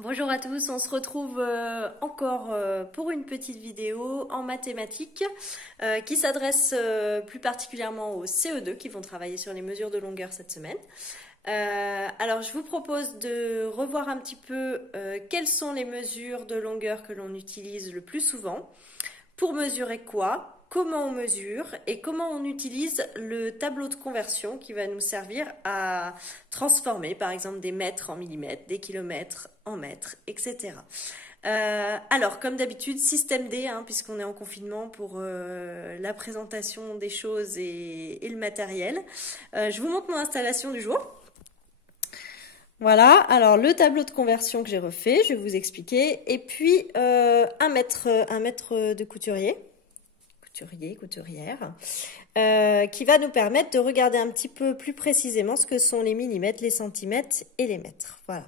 Bonjour à tous, on se retrouve encore pour une petite vidéo en mathématiques qui s'adresse plus particulièrement aux CE2 qui vont travailler sur les mesures de longueur cette semaine. Alors je vous propose de revoir un petit peu quelles sont les mesures de longueur que l'on utilise le plus souvent, pour mesurer quoi, comment on mesure et comment on utilise le tableau de conversion qui va nous servir à transformer par exemple des mètres en millimètres, des kilomètres en mètres, etc. Alors comme d'habitude, système D, puisqu'on est en confinement pour la présentation des choses et le matériel. Je vous montre mon installation du jour. Voilà, alors le tableau de conversion que j'ai refait, je vais vous expliquer. Et puis un mètre de couturière, qui va nous permettre de regarder un petit peu plus précisément ce que sont les millimètres, les centimètres et les mètres. Voilà.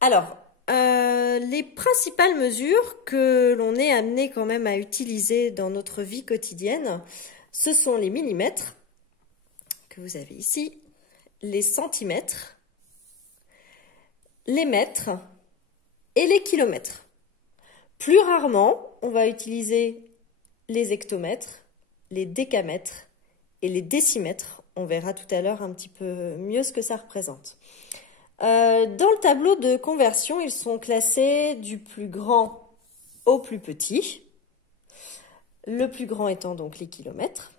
Alors, les principales mesures que l'on est amené quand même à utiliser dans notre vie quotidienne, ce sont les millimètres, que vous avez ici, les centimètres, les mètres et les kilomètres. Plus rarement, on va utiliser les hectomètres, les décamètres et les décimètres. On verra tout à l'heure un petit peu mieux ce que ça représente. Dans le tableau de conversion, ils sont classés du plus grand au plus petit. Le plus grand étant donc les kilomètres,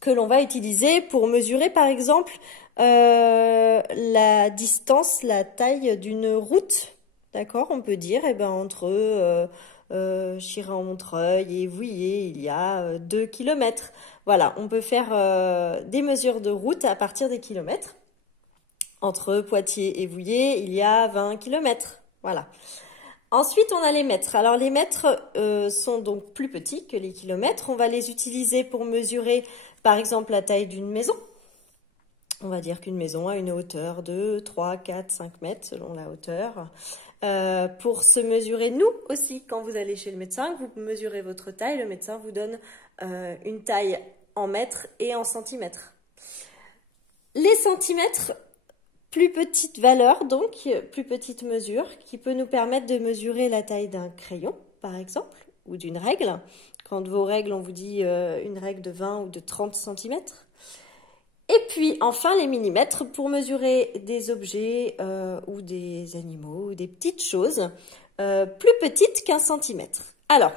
que l'on va utiliser pour mesurer par exemple la distance, la taille d'une route. D'accord, on peut dire entre Chirin-en-Montreuil et Vouillers, il y a 2 km. Voilà, on peut faire des mesures de route à partir des kilomètres. Entre Poitiers et Vouillers, il y a 20 km. Voilà. Ensuite, on a les mètres. Alors, les mètres sont donc plus petits que les kilomètres. On va les utiliser pour mesurer, par exemple, la taille d'une maison. On va dire qu'une maison a une hauteur de 3, 4, 5 mètres selon la hauteur. Pour se mesurer, nous aussi, quand vous allez chez le médecin, vous mesurez votre taille, le médecin vous donne une taille en mètres et en centimètres. Les centimètres, plus petite valeur, donc plus petite mesure, qui peut nous permettre de mesurer la taille d'un crayon, par exemple, ou d'une règle. Quand vos règles, on vous dit une règle de 20 ou de 30 cm. Et puis, enfin, les millimètres pour mesurer des objets ou des animaux ou des petites choses plus petites qu'un centimètre. Alors,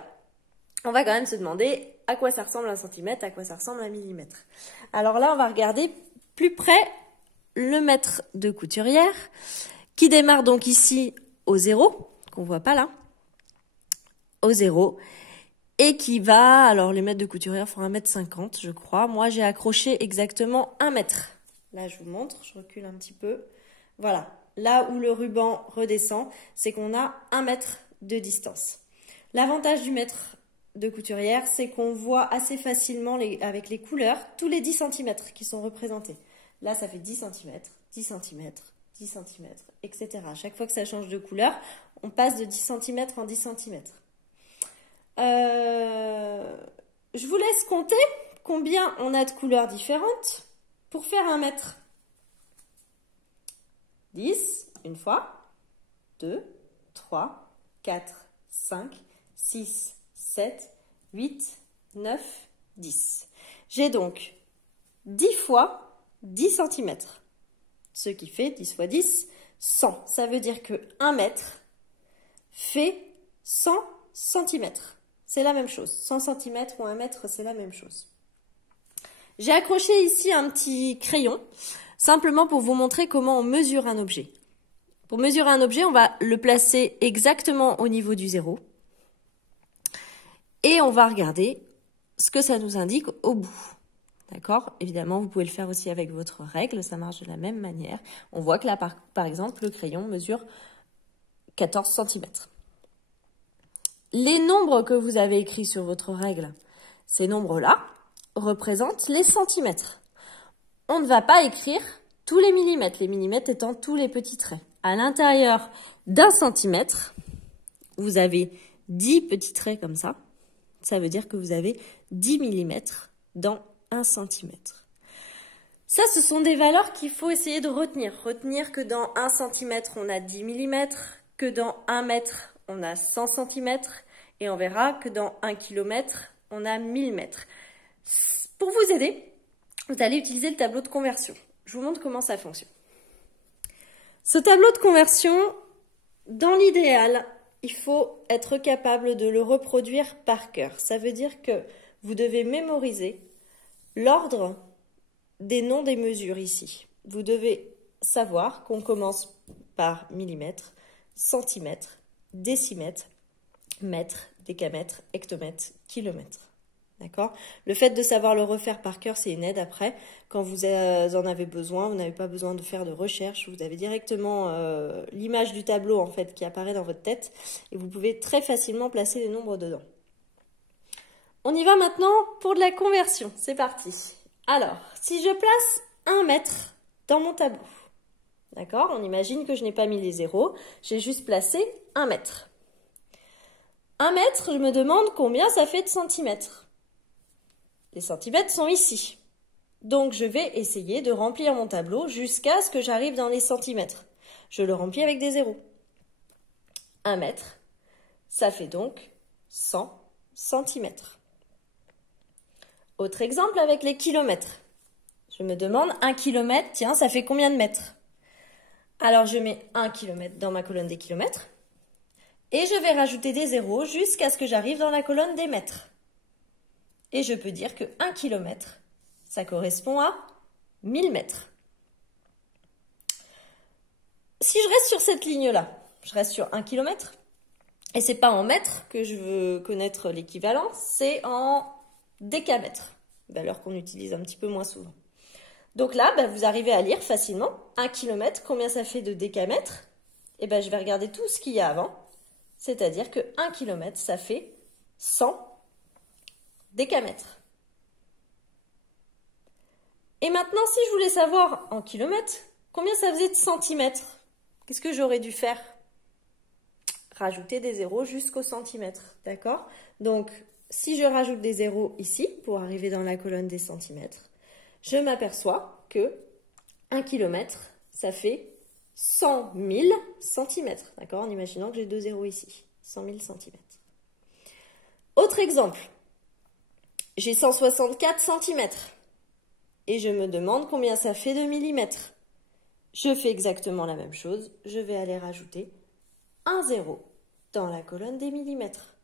on va quand même se demander à quoi ça ressemble un centimètre, à quoi ça ressemble un millimètre. Alors là, on va regarder plus près le mètre de couturière, qui démarre donc ici au 0, qu'on voit pas là, au 0, et qui va, alors les mètres de couturière font 1,50 m, je crois. Moi, j'ai accroché exactement 1 mètre. Là, je vous montre, je recule un petit peu. Voilà, là où le ruban redescend, c'est qu'on a 1 mètre de distance. L'avantage du mètre de couturière, c'est qu'on voit assez facilement avec les couleurs tous les 10 cm qui sont représentés. Là, ça fait 10 cm, 10 cm, 10 cm, etc. À chaque fois que ça change de couleur, on passe de 10 cm en 10 cm. Je vous laisse compter combien on a de couleurs différentes pour faire 1 mètre. 10, une fois, 2, 3, 4, 5, 6, 7, 8, 9, 10. J'ai donc 10 fois 10 cm, ce qui fait 10 fois 10, 100. Ça veut dire que 1 mètre fait 100 cm. C'est la même chose. 100 cm ou 1 mètre, c'est la même chose. J'ai accroché ici un petit crayon, simplement pour vous montrer comment on mesure un objet. Pour mesurer un objet, on va le placer exactement au niveau du 0. Et on va regarder ce que ça nous indique au bout. D'accord? Évidemment, vous pouvez le faire aussi avec votre règle, ça marche de la même manière. On voit que là, par exemple, le crayon mesure 14 cm. Les nombres que vous avez écrits sur votre règle, ces nombres-là, représentent les centimètres. On ne va pas écrire tous les millimètres étant tous les petits traits. À l'intérieur d'un centimètre, vous avez 10 petits traits comme ça. Ça veut dire que vous avez 10 millimètres dans 1 centimètre. Ça, ce sont des valeurs qu'il faut essayer de retenir. Retenir que dans 1 cm, on a 10 mm, que dans 1 mètre, on a 100 cm et on verra que dans 1 km, on a 1000 mètres. Pour vous aider, vous allez utiliser le tableau de conversion. Je vous montre comment ça fonctionne. Ce tableau de conversion, dans l'idéal, il faut être capable de le reproduire par cœur. Ça veut dire que vous devez mémoriser l'ordre des noms des mesures ici. Vous devez savoir qu'on commence par millimètre, centimètre, décimètre, mètre, décamètre, hectomètre, kilomètre. D'accord? Le fait de savoir le refaire par cœur, c'est une aide après. Quand vous en avez besoin, vous n'avez pas besoin de faire de recherche. Vous avez directement l'image du tableau en fait qui apparaît dans votre tête et vous pouvez très facilement placer les nombres dedans. On y va maintenant pour de la conversion. C'est parti. Alors, si je place 1 mètre dans mon tableau, d'accord? On imagine que je n'ai pas mis les zéros, j'ai juste placé 1 mètre. 1 mètre, je me demande combien ça fait de centimètres. Les centimètres sont ici. Donc, je vais essayer de remplir mon tableau jusqu'à ce que j'arrive dans les centimètres. Je le remplis avec des zéros. 1 mètre, ça fait donc 100 centimètres. Autre exemple avec les kilomètres. Je me demande 1 kilomètre, tiens, ça fait combien de mètres? Alors, je mets 1 kilomètre dans ma colonne des kilomètres et je vais rajouter des zéros jusqu'à ce que j'arrive dans la colonne des mètres. Et je peux dire que 1 kilomètre, ça correspond à 1000 mètres. Si je reste sur cette ligne-là, je reste sur 1 kilomètre, et c'est pas en mètres que je veux connaître l'équivalent, c'est en décamètres, valeur qu'on utilise un petit peu moins souvent. Donc là, vous arrivez à lire facilement 1 kilomètre, combien ça fait de décamètres? Et je vais regarder tout ce qu'il y a avant, c'est-à-dire que 1 kilomètre, ça fait 100 décamètres. Et maintenant, si je voulais savoir en kilomètres, combien ça faisait de centimètres, qu'est-ce que j'aurais dû faire? Rajouter des zéros jusqu'au centimètre, d'accord? Donc, si je rajoute des zéros ici, pour arriver dans la colonne des centimètres, je m'aperçois que 1 kilomètre, ça fait 100 000 centimètres, d'accord? En imaginant que j'ai 2 zéros ici, 100 000 centimètres. Autre exemple, j'ai 164 centimètres et je me demande combien ça fait de millimètres. Je fais exactement la même chose, je vais aller rajouter un zéro dans la colonne des millimètres.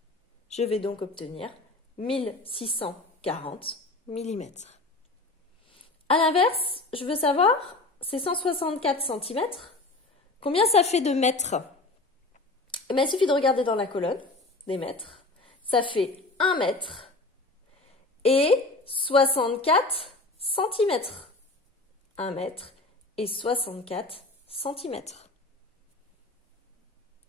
Je vais donc obtenir 1640 millimètres. À l'inverse, je veux savoir, c'est 164 centimètres, combien ça fait de mètres? Il suffit de regarder dans la colonne des mètres. Ça fait 1 mètre et 64 centimètres. 1 mètre et 64 centimètres.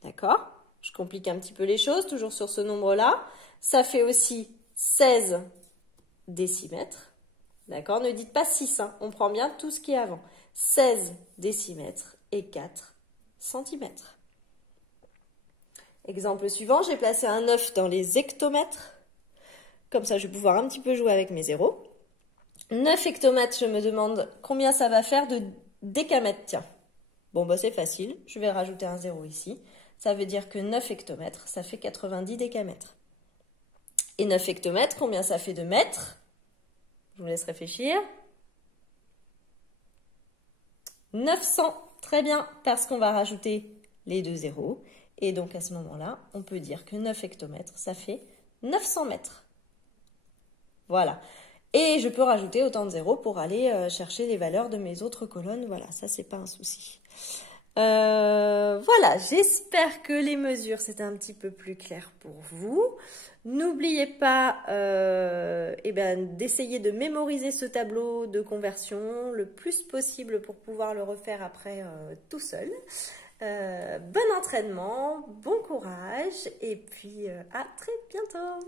D'accord? Je complique un petit peu les choses, toujours sur ce nombre-là. Ça fait aussi 16 décimètres. D'accord? Ne dites pas 6, hein. On prend bien tout ce qui est avant. 16 décimètres et 4 centimètres. Exemple suivant, j'ai placé un 9 dans les hectomètres. Comme ça, je vais pouvoir un petit peu jouer avec mes zéros. 9 hectomètres, je me demande combien ça va faire de décamètres. Tiens, bon, c'est facile. Je vais rajouter un zéro ici. Ça veut dire que 9 hectomètres, ça fait 90 décamètres. Et 9 hectomètres, combien ça fait de mètres? Je vous laisse réfléchir. 900, très bien, parce qu'on va rajouter les 2 zéros. Et donc, à ce moment-là, on peut dire que 9 hectomètres, ça fait 900 mètres. Voilà. Et je peux rajouter autant de zéros pour aller chercher les valeurs de mes autres colonnes. Voilà, ça, c'est pas un souci. Voilà, j'espère que les mesures, c'est un petit peu plus clair pour vous. N'oubliez pas d'essayer de mémoriser ce tableau de conversion le plus possible pour pouvoir le refaire après tout seul. Bon entraînement, bon courage et puis à très bientôt.